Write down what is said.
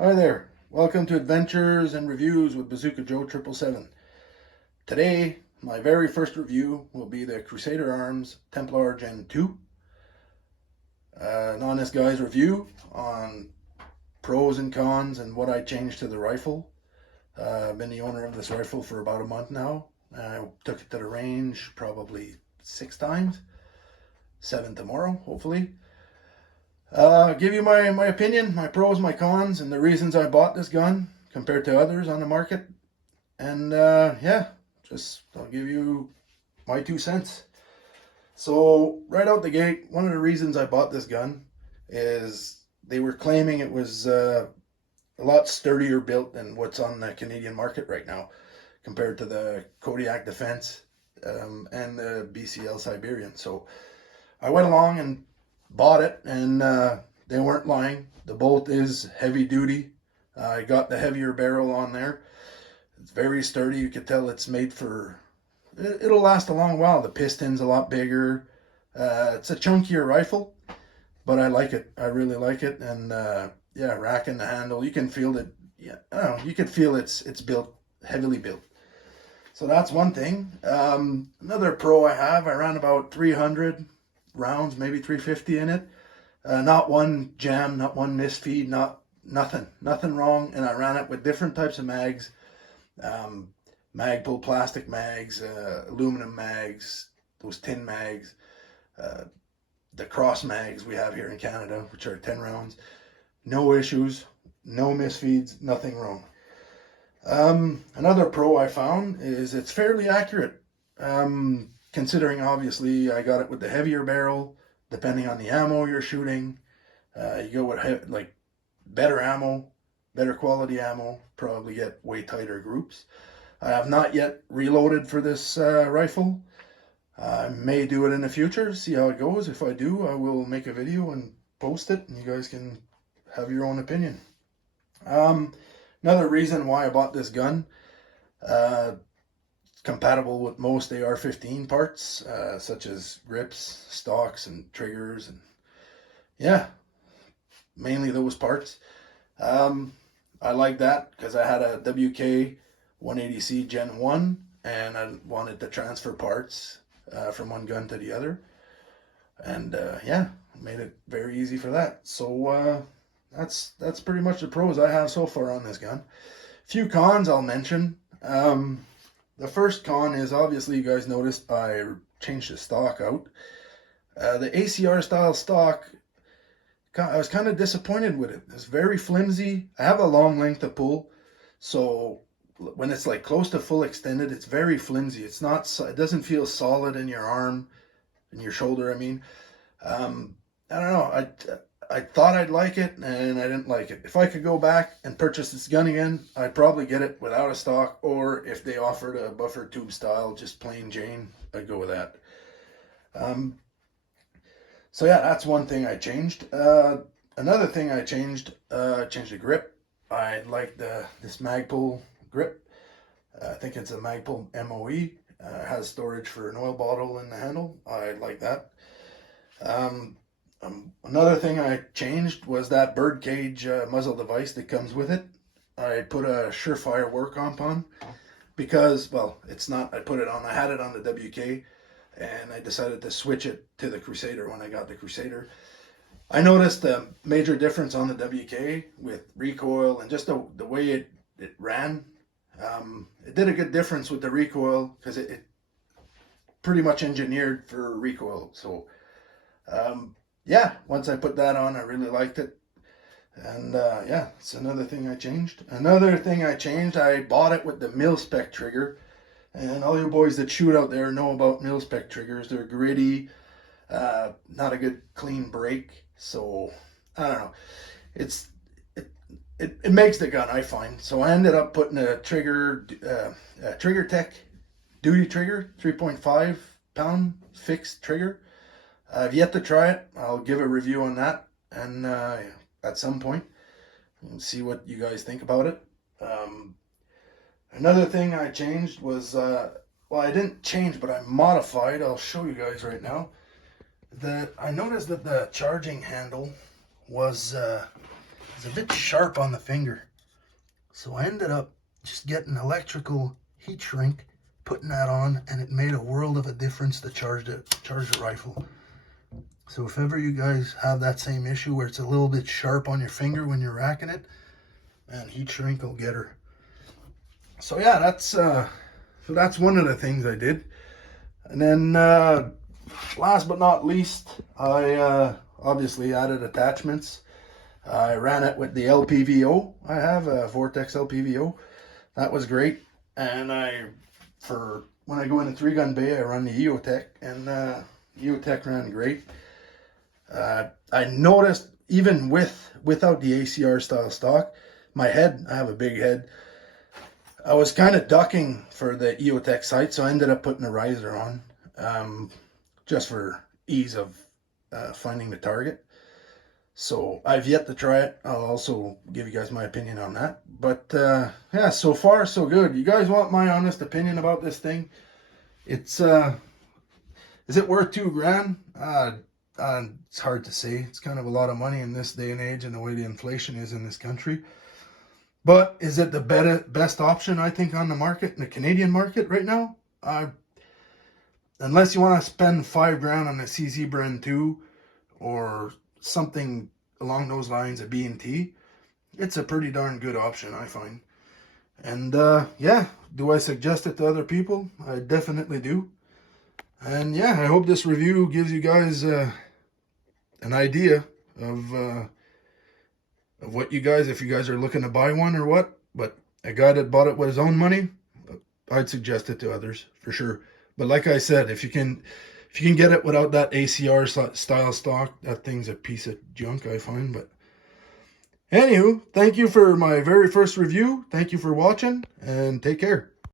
Hi there. Welcome to Adventures and Reviews with Bazooka Joe 777. Today, my very first review will be the Crusader Arms Templar Gen2. An honest guy's review on pros and cons and what I changed to the rifle. I've been the owner of this rifle for about a month now. I took it to the range probably 6 times. 7 tomorrow, hopefully. Give you my opinion, my pros, my cons, and the reasons I bought this gun compared to others on the market. And yeah, I'll give you my 2 cents. So right out the gate, one of the reasons I bought this gun is they were claiming it was a lot sturdier built than what's on the Canadian market right now compared to the Kodiak Defense and the BCL Siberian. So I went along and bought it, and they weren't lying. The bolt is heavy duty. I got the heavier barrel on there. It's very sturdy. You can tell it's made for, it'll last a long while. The piston's a lot bigger. It's a chunkier rifle, but I like it. I really like it. And yeah, racking the handle, you can feel it. Yeah, I don't know, you can feel it's built, heavily built. So that's one thing. Another pro I ran about 300 rounds, maybe 350 in it. Not one jam, not one misfeed, nothing wrong. And I ran it with different types of mags, Magpul plastic mags, aluminum mags, those tin mags, the cross mags we have here in Canada, which are 10 rounds. No issues, no misfeeds, nothing wrong. Another pro I found is it's fairly accurate. Considering obviously I got it with the heavier barrel, depending on the ammo you're shooting, you go with like better ammo, better quality ammo, probably get way tighter groups. I have not yet reloaded for this rifle. I may do it in the future, see how it goes. If I do, I will make a video and post it, and you guys can have your own opinion. Another reason why I bought this gun, compatible with most AR-15 parts, such as grips, stocks, and triggers, and yeah, mainly those parts. I like that because I had a WK 180C Gen 1, and I wanted to transfer parts from one gun to the other, and yeah, made it very easy for that. So that's pretty much the pros I have so far on this gun. Few cons I'll mention. The first con is obviously you guys noticed I changed the stock out. The ACR style stock, I was kind of disappointed with it. It's very flimsy. I have a long length of pull, so when it's like close to full extended, it's very flimsy. It's not, it doesn't feel solid in your arm, in your shoulder, I mean. I don't know. I thought I'd like it, and I didn't like it. If I could go back and purchase this gun again, I'd probably get it without a stock, or if they offered a buffer tube style, just plain Jane, I'd go with that. So yeah, that's one thing I changed. Another thing I changed the grip. I like this Magpul grip. I think it's a Magpul MOE. Has storage for an oil bottle in the handle. I like that. Another thing I changed was that birdcage muzzle device that comes with it. I put a Surefire War Comp on because, well, it's not, I put it on, I had it on the WK, and I decided to switch it to the Crusader when I got the Crusader. I noticed a major difference on the WK with recoil and just the way it ran. It did a good difference with the recoil because it pretty much engineered for recoil. So yeah, once I put that on, I really liked it. And yeah, it's another thing I changed. Another thing I changed, I bought it with the mil-spec trigger. And all you boys that shoot out there know about mil-spec triggers. They're gritty, not a good clean break. So, I don't know. It makes the gun, I find. So I ended up putting a Trigger Tech Duty Trigger, 3.5 pound fixed trigger. I've yet to try it. I'll give a review on that, and at some point, and see what you guys think about it. Another thing I changed was, well, I didn't change, but I modified. I'll show you guys right now. That I noticed that the charging handle was is a bit sharp on the finger. So I ended up just getting electrical heat shrink, putting that on, and it made a world of a difference to charge the rifle. So if ever you guys have that same issue where it's a little bit sharp on your finger when you're racking it, and heat shrink will get her. So yeah, that's one of the things I did. And then last but not least, I obviously added attachments. I ran it with the LPVO. I have a Vortex LPVO. That was great. And for when I go in a 3-gun bay, I run the EOTech, and EOTech ran great. I noticed even without the ACR style stock, my head, I have a big head, I was kind of ducking for the EOTech sight, so I ended up putting a riser on, just for ease of finding the target. So I've yet to try it. I'll also give you guys my opinion on that. But yeah, so far so good. You guys want my honest opinion about this thing? It's is it worth $2,000? It's hard to say. It's kind of a lot of money in this day and age, and the way the inflation is in this country. But is it the best option, I think, on the market, in the Canadian market right now? Unless you want to spend $5,000 on a CZ Brand 2 or something along those lines, a B&T, it's a pretty darn good option, I find. And yeah, do I suggest it to other people? I definitely do. And yeah, I hope this review gives you guys an idea of what you guys, if you guys are looking to buy one or what. But a guy that bought it with his own money, I'd suggest it to others for sure. But like I said, if you can get it without that ACR style stock, that thing's a piece of junk, I find. But anywho, thank you for my very first review. Thank you for watching, and take care.